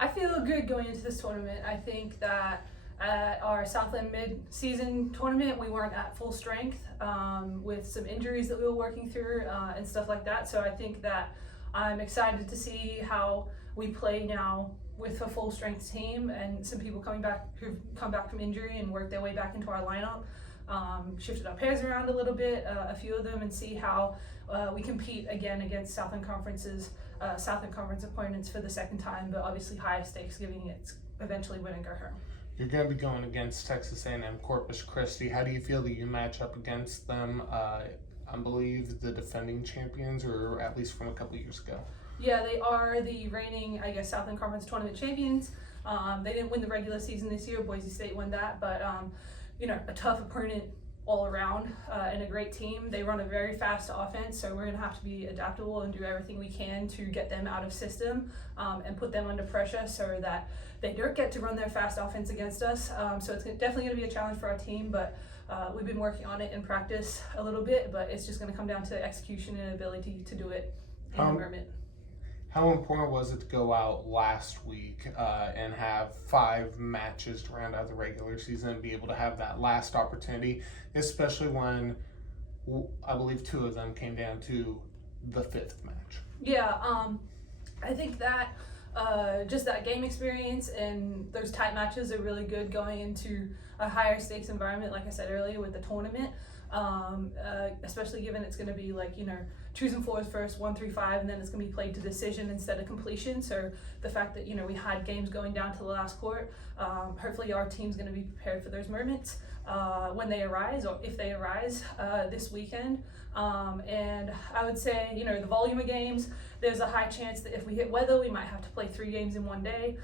I feel good going into this tournament. I think that at our Southland mid-season tournament, we weren't at full strength with some injuries that we were working through and stuff like that. So I think that I'm excited to see how we play now with a full strength team and some people coming back who've come back from injury and worked their way back into our lineup. Shifted our pairs around a little bit, a few of them, and see how we compete again against Southland Conference opponents for the second time, but obviously higher stakes, giving it eventually winning go home. You're going to be going against Texas A&M Corpus Christi. How do you feel that you match up against them? I believe the defending champions, or at least from a couple years ago. Yeah, they are the reigning, Southland Conference tournament champions. They didn't win the regular season this year. Boise State won that, but a tough opponent all around and a great team. They run a very fast offense, so we're going to have to be adaptable and do everything we can to get them out of system and put them under pressure so that they don't get to run their fast offense against us. So it's definitely going to be a challenge for our team, but we've been working on it in practice a little bit, but it's just going to come down to execution and ability to do it in the moment. How important was it to go out last week and have 5 matches to round out the regular season and be able to have that last opportunity, especially when I believe 2 of them came down to the 5th match? Yeah, I think that just that game experience and those tight matches are really good going into a higher stakes environment, like I said earlier, with the tournament. Especially given it's going to be twos and fours first, 1, 3, 5, and then it's going to be played to decision instead of completion. So the fact that we had games going down to the last court, hopefully our team's going to be prepared for those moments when they arise, or if they arise this weekend. And I would say the volume of games, there's a high chance that if we hit weather, we might have to play 3 games in one day.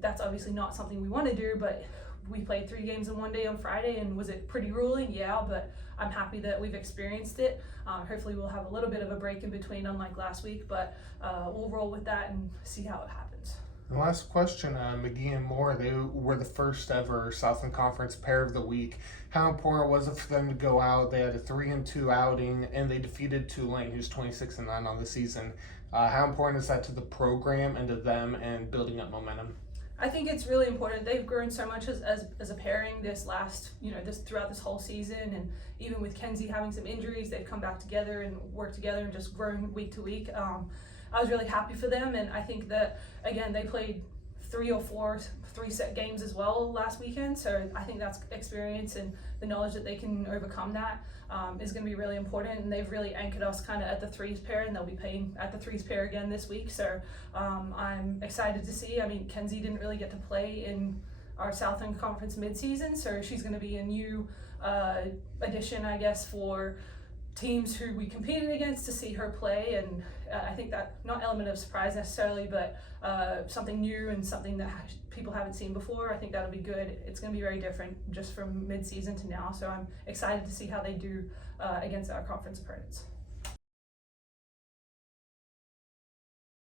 That's obviously not something we want to do, but we played 3 games in one day on Friday, and was it pretty grueling? Yeah, but I'm happy that we've experienced it. Hopefully we'll have a little bit of a break in between, unlike last week, but we'll roll with that and see how it happens. The last question, McGee and Moore, they were the first ever Southland Conference pair of the week. How important was it for them to go out? They had a 3-2 outing, and they defeated Tulane, who's 26-9 on the season. How important is that to the program and to them and building up momentum? I think it's really important. They've grown so much as a pairing this throughout this whole season, and even with Kenzie having some injuries, they've come back together and worked together and just grown week to week. I was really happy for them, and I think that again they played 3 or 4 3-set games as well last weekend. So I think that's experience, and the knowledge that they can overcome that is going to be really important. And they've really anchored us kind of at the 3s pair, and they'll be playing at the 3s pair again this week. So I'm excited to see. I mean, Kenzie didn't really get to play in our Southland Conference midseason, so she's going to be a new addition, I guess, for teams who we competed against to see her play. And I think that not element of surprise necessarily, but something new and something that people haven't seen before. I think that'll be good. It's going to be very different just from mid-season to now, so I'm excited to see how they do against our conference opponents.